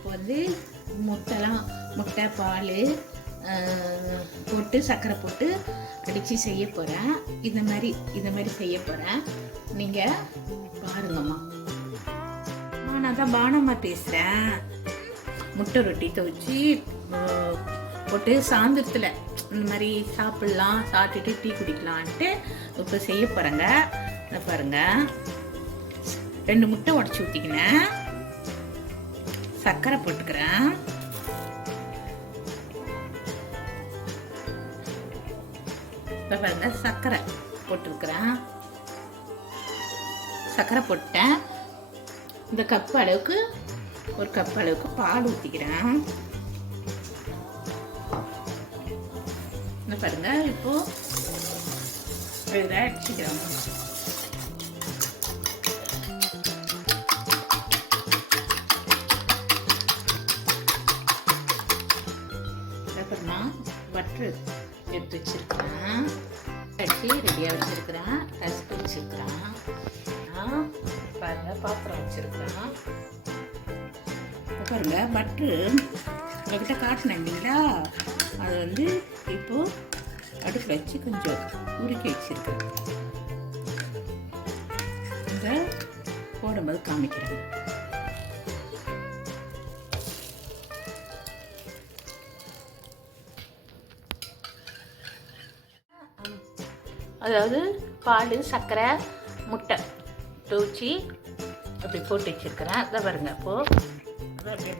இப்போ வந்து முட்டை பால் போட்டு சர்க்கரை போட்டு அடித்து செய்ய போகிறேன். இந்த மாதிரி செய்ய போகிறேன். நீங்கள் பாருங்கம்மா. நான் தான் பானம்மா பேசுகிறேன். முட்டை ரொட்டி துவைச்சி போட்டு சாயந்தரத்தில் இந்த மாதிரி சாப்பிட்லாம், சாப்பிட்டுட்டு டீ குடிக்கலான்ட்டு இப்போ செய்ய போகிறேங்க. இதை பாருங்கள், 2 முட்டை உடச்சி ஊற்றிக்கினேன், சர்க்கரை போட்டுக்கிறேன், இப்போ பாருங்க சர்க்கரை போட்டுருக்குறேன், சர்க்கரை போட்டேன். இந்த கப் அளவுக்கு ஒரு கப் அளவுக்கு பால் ஊற்றிக்கிறேன். பாருங்க இப்போ அடிச்சுக்கிறோம். அப்புறமா பட்டர் எடுத்து வச்சிருக்கிறேன், அடிச்சு ரெடியாக வச்சிருக்கிறேன், ரஸ்க் வச்சிருக்கிறேன், பாருங்க பாத்திரம் வச்சிருக்கிறேன். பாருங்க பட்ரு உங்ககிட்ட காட்டினேன் இல்லைங்களா, அது வந்து இப்போ அடுப்பில் வச்சு கொஞ்சம் உருக்கி வச்சிருக்கேன். இதை போடும்போது காமிக்கிறேன். அதாவது பால், சர்க்கரை, முட்டை தூச்சி அப்படி போட்டு வச்சிருக்கிறேன். அதை பாருங்க. இப்போது அப்படியே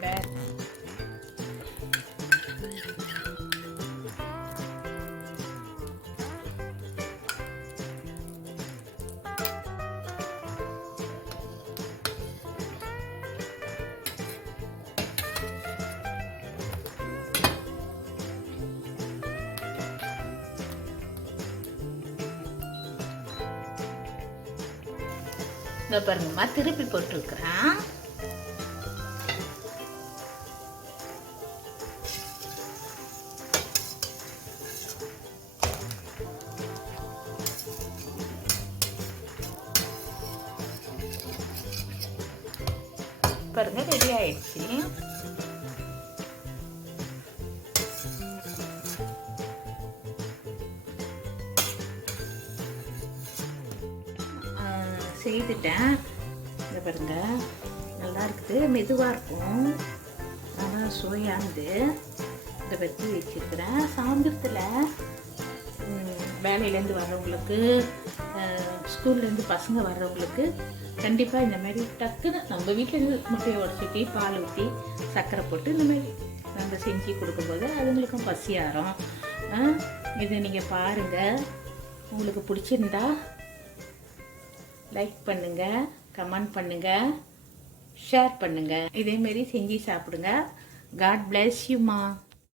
இந்த பாருங்கம்மா திருப்பி போட்டுருக்குறேன். பாருங்க ரெடி ஆயிடுச்சு. செய்துட்டேன். இதை பாருங்க நல்லா இருக்குது, மெதுவாக இருக்கும், நல்லா சுவையானது. இதை வச்சு வச்சுருக்கிறேன். சாயந்தரத்தில் வேலையிலேருந்து வர்றவங்களுக்கு, ஸ்கூல்லேருந்து பசங்க வர்றவங்களுக்கு கண்டிப்பாக இந்த மாதிரி டக்குன்னு நம்ம வீட்டிலேருந்து முட்டையை உடச்சிட்டு பால் ஊற்றி சர்க்கரை போட்டு இந்த மாதிரி நம்ம செஞ்சு கொடுக்கும்போது அதுங்களுக்கும் பசியாரும். இதை நீங்கள் பாருங்கள். உங்களுக்கு பிடிச்சிருந்தா லைக் பண்ணுங்க, கமெண்ட் பண்ணுங்க, ஷேர் பண்ணுங்க. இதே மாதிரி செஞ்சு சாப்பிடுங்க. காட் பிளஸ் யூமா.